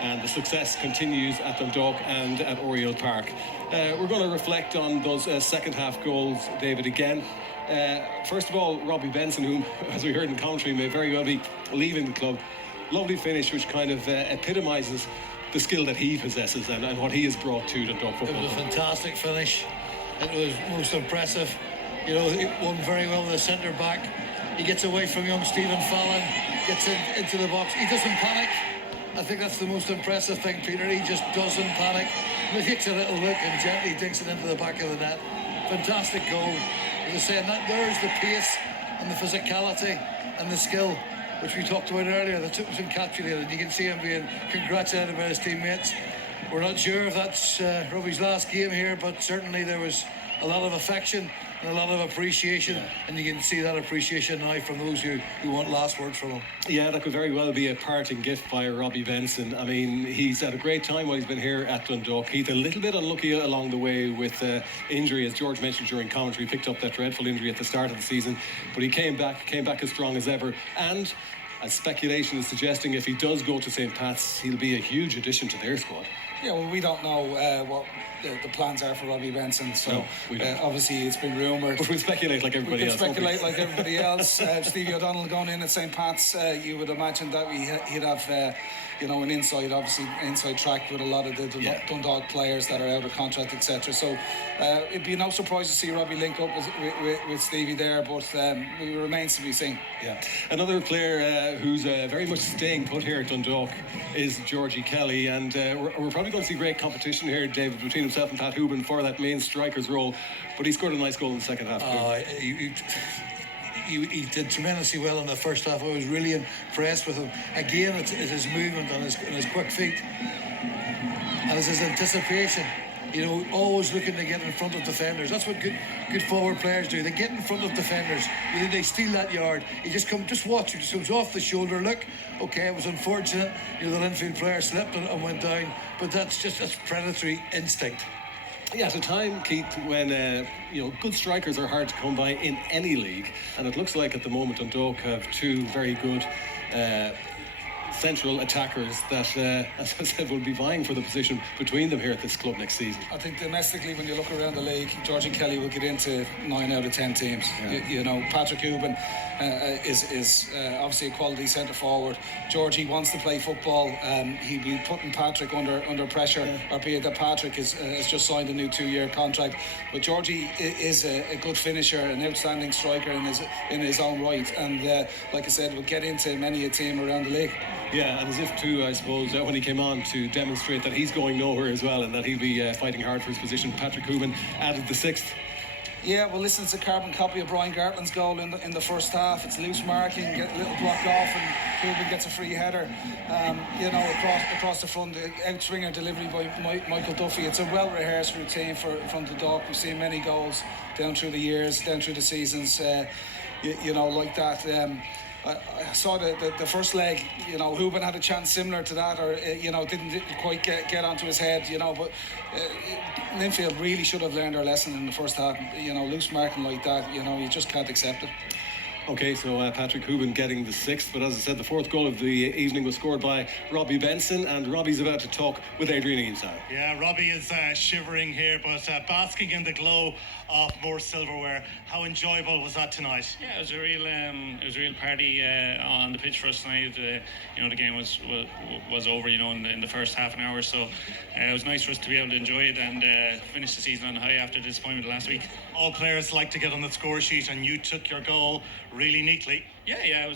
and the success continues at Dundalk and at Oriel Park. We're going to reflect on those second half goals, David, again. First of all, Robbie Benson, who, as we heard in commentary, may very well be leaving the club. Lovely finish, which kind of epitomises the skill that he possesses and what he has brought to Dundalk football. It was a fantastic finish. It was most impressive. You know, he won very well with the centre back. He gets away from young Stephen Fallon, gets into the box. He doesn't panic. I think that's the most impressive thing, Peter. He just doesn't panic. He takes a little look and gently dinks it into the back of the net. Fantastic goal. As I say, and that there's the pace and the physicality and the skill, which we talked about earlier, that was encapsulated. You can see him being congratulated by his teammates. We're not sure if that's Robbie's last game here, but certainly there was a lot of affection and a lot of appreciation, and you can see that appreciation now from those who want last words from him. Yeah, that could very well be a parting gift by Robbie Benson. I mean, he's had a great time while he's been here at Dundalk. He's a little bit unlucky along the way with injury, as George mentioned during commentary. He picked up that dreadful injury at the start of the season, but he came back as strong as ever. And as speculation is suggesting, if he does go to St. Pat's, he'll be a huge addition to their squad. Yeah, well, we don't know what the plans are for Robbie Benson, so obviously it's been rumoured. But we'll speculate like everybody else. Speculate like everybody else. Stevie O'Donnell going in at St. Pat's, you would imagine that he'd have an inside track with a lot of the Dundalk players that are out of contract, etc. So it'd be no surprise to see Robbie link up with Stevie there, but it remains to be seen. Yeah. Another player who's very much staying put here at Dundalk is Georgie Kelly, and we're probably going to see great competition here, David, between himself and Pat Hooban for that main striker's role, but he scored a nice goal in the second half. He did tremendously well in the first half. I was really impressed with him. Again, it's his movement and his quick feet. And it's his anticipation. You know, always looking to get in front of defenders. That's what good forward players do. They get in front of defenders. They steal that yard. He just watch. He just comes off the shoulder. Look, okay, it was unfortunate. The Linfield player slipped and went down. But that's predatory instinct. Yeah, at a time, Keith, when good strikers are hard to come by in any league, and it looks like at the moment Dundalk have two very good central attackers that, as I said, will be vying for the position between them here at this club next season. I think domestically, when you look around the league, Georgie Kelly will get into 9 out of 10 teams. Yeah. Patrick Hooban is obviously a quality centre forward. Georgie wants to play football. He'd be putting Patrick under pressure, albeit that Patrick has just signed a new 2-year contract. But Georgie is a good finisher, an outstanding striker in his own right, and like I said, will get into many a team around the league. Yeah, and as if to, I suppose, when he came on to demonstrate that he's going nowhere as well and that he'll be fighting hard for his position, Patrick Hooban added the 6th. Yeah, well, listen, it's a carbon copy of Brian Gartland's goal in the first half. It's loose marking, get a little block off, and Hooban gets a free header. Across the front, outswinger delivery by Michael Duffy. It's a well-rehearsed routine from the Dundalk. We've seen many goals down through the years, down through the seasons, like that. I saw the first leg, Hooban had a chance similar to that, or didn't quite get onto his head, but Linfield really should have learned their lesson in the first half. Loose marking like that, you just can't accept it. Okay, so Patrick Hooban getting the 6th, but as I said, the 4th goal of the evening was scored by Robbie Benson, and Robbie's about to talk with Adrian Eames now. Yeah, Robbie is shivering here, but basking in the glow of more silverware. How enjoyable was that tonight? Yeah, it was a real party on the pitch for us tonight. The game was over, in the first half an hour, so it was nice for us to be able to enjoy it and finish the season on high after the disappointment last week. All players like to get on the score sheet, and you took your goal really neatly. Yeah, it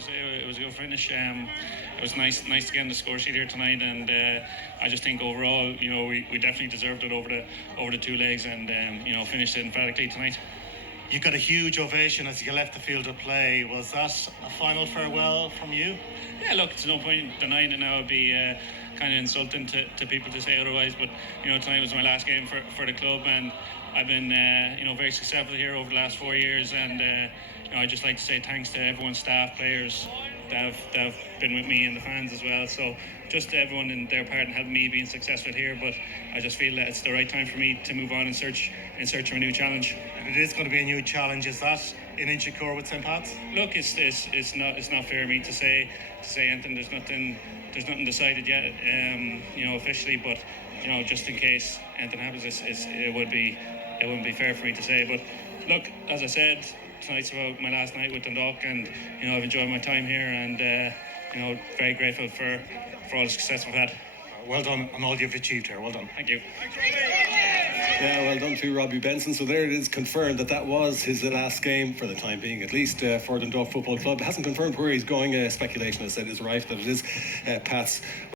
was a good finish. It was nice to get on the score sheet here tonight, and I just think overall, we definitely deserved it over the 2 legs, and finished it emphatically tonight. You got a huge ovation as you left the field of play. Was that a final farewell from you? Yeah, look, there's no point denying it now. It'd be kind of insulting to people to say otherwise, but tonight was my last game for the club, and I've been very successful here over the last 4 years, and I'd just like to say thanks to everyone, staff, players that have been with me, and the fans as well. So just to everyone in their part and helping me being successful here, but I just feel that it's the right time for me to move on and search for a new challenge. And it is going to be a new challenge. Is that in Inchicore with St. Pat's? Look, it's not fair of me to say anything. There's nothing there's nothing decided yet, officially. But just in case anything happens, it wouldn't be fair for me to say. But look, as I said, tonight's about my last night with Dundalk, and I've enjoyed my time here, and very grateful for all the success we've had. Well done on all you've achieved here. Well done. Thank you. Yeah, well done to Robbie Benson. So there it is, confirmed that was his last game for the time being, at least for Dundalk Football Club. Hasn't confirmed where he's going. Speculation has said is right that it is Pat's